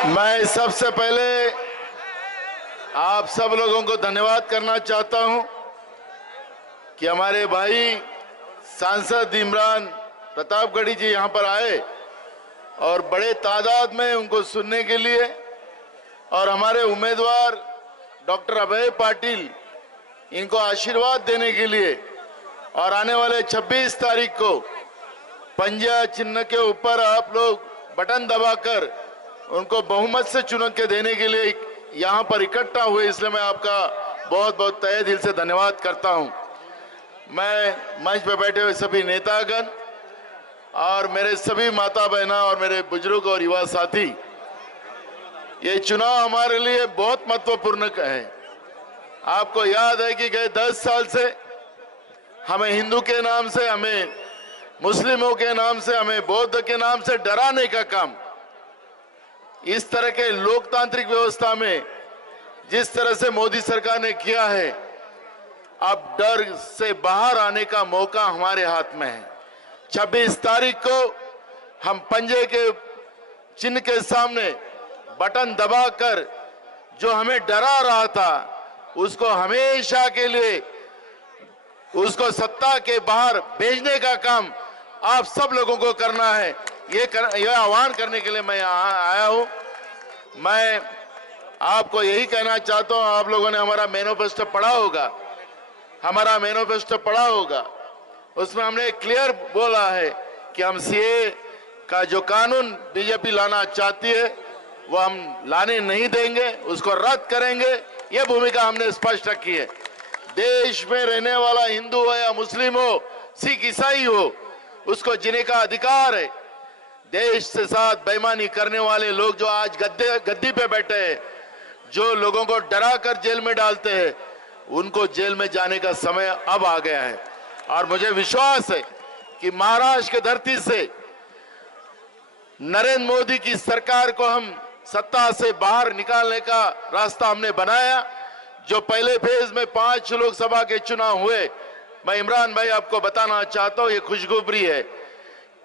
मैं सबसे पहले आप सब लोगों को धन्यवाद करना चाहता हूं कि हमारे भाई सांसद इमरान प्रतापगढ़ी जी यहां पर आए और बड़े तादाद में उनको सुनने के लिए, और हमारे उम्मीदवार डॉक्टर अभय पाटिल इनको आशीर्वाद देने के लिए, और आने वाले 26 तारीख को पंजा चिन्ह के ऊपर आप लोग बटन दबाकर उनको बहुमत से चुन के देने के लिए यहां पर इकट्ठा हुए, इसलिए मैं आपका बहुत बहुत तहे दिल से धन्यवाद करता हूं। मैं मंच पर बैठे हुए सभी नेतागण और मेरे सभी माता बहना और मेरे बुजुर्ग और युवा साथी, ये चुनाव हमारे लिए बहुत महत्वपूर्ण है। आपको याद है कि गए 10 साल से हमें हिंदू के नाम से, हमें मुस्लिमों के नाम से, हमें बौद्ध के नाम से डराने का काम, इस तरह के लोकतांत्रिक व्यवस्था में जिस तरह से मोदी सरकार ने किया है, अब डर से बाहर आने का मौका हमारे हाथ में है। 26 तारीख को हम पंजे के चिन्ह के सामने बटन दबाकर जो हमें डरा रहा था, उसको हमेशा के लिए उसको सत्ता के बाहर भेजने का काम आप सब लोगों को करना है। यह आह्वान करने के लिए मैं यहाँ आया हूँ। मैं आपको यही कहना चाहता हूँ, आप लोगों ने हमारा मैनिफेस्टो पढ़ा होगा, उसमें हमने क्लियर बोला है कि हम सीए का जो कानून बीजेपी लाना चाहती है वो हम लाने नहीं देंगे, उसको रद्द करेंगे। ये भूमिका हमने स्पष्ट रखी है। देश में रहने वाला हिंदू हो या मुस्लिम हो, सिख ईसाई हो, उसको जीने का अधिकार है। देश से साथ बेईमानी करने वाले लोग जो आज गद्दी पे बैठे हैं, जो लोगों को डरा कर जेल में डालते हैं, उनको जेल में जाने का समय अब आ गया है। और मुझे विश्वास है कि महाराष्ट्र की धरती से नरेंद्र मोदी की सरकार को हम सत्ता से बाहर निकालने का रास्ता हमने बनाया। जो पहले फेज में 5 लोकसभा के चुनाव हुए, मैं इमरान भाई आपको बताना चाहता हूं, ये खुशखबरी है,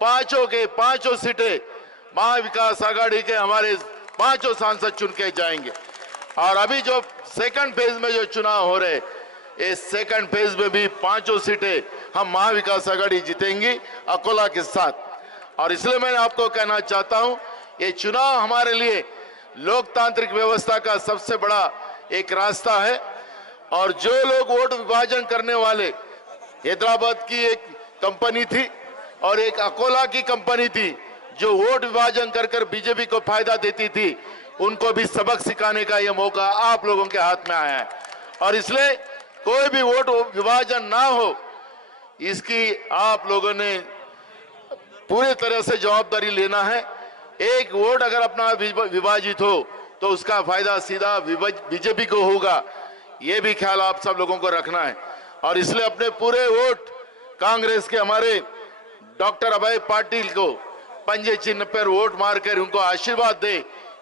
5 के 5 सीटें महाविकास आघाड़ी के हमारे 5 सांसद चुन के जाएंगे। और अभी जो सेकंड फेज में जो चुनाव हो रहे, इस सेकंड फेज में भी 5 सीटें हम महाविकास आघाड़ी जीतेंगी अकोला के साथ। और इसलिए मैं आपको कहना चाहता हूं, ये चुनाव हमारे लिए लोकतांत्रिक व्यवस्था का सबसे बड़ा एक रास्ता है। और जो लोग वोट विभाजन करने वाले, हैदराबाद की एक कंपनी थी और एक अकोला की कंपनी थी जो वोट विभाजन कर बीजेपी को फायदा देती थी, उनको भी सबक सिखाने का यह मौका आप लोगों के हाथ में आया है। और इसलिए कोई भी वोट विभाजन ना हो, इसकी आप लोगों ने पूरी तरह से जवाबदारी लेना है। एक वोट अगर अपना विभाजित हो तो उसका फायदा सीधा बीजेपी को होगा, ये भी ख्याल आप सब लोगों को रखना है। और इसलिए अपने पूरे वोट कांग्रेस के हमारे डॉक्टर अभय पाटिल को पंजे चिन्ह पर वोट मारकर उनको आशीर्वाद दे,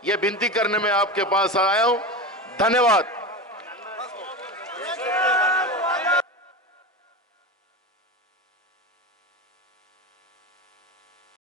ये विनती करने में आपके पास आया हूं। धन्यवाद।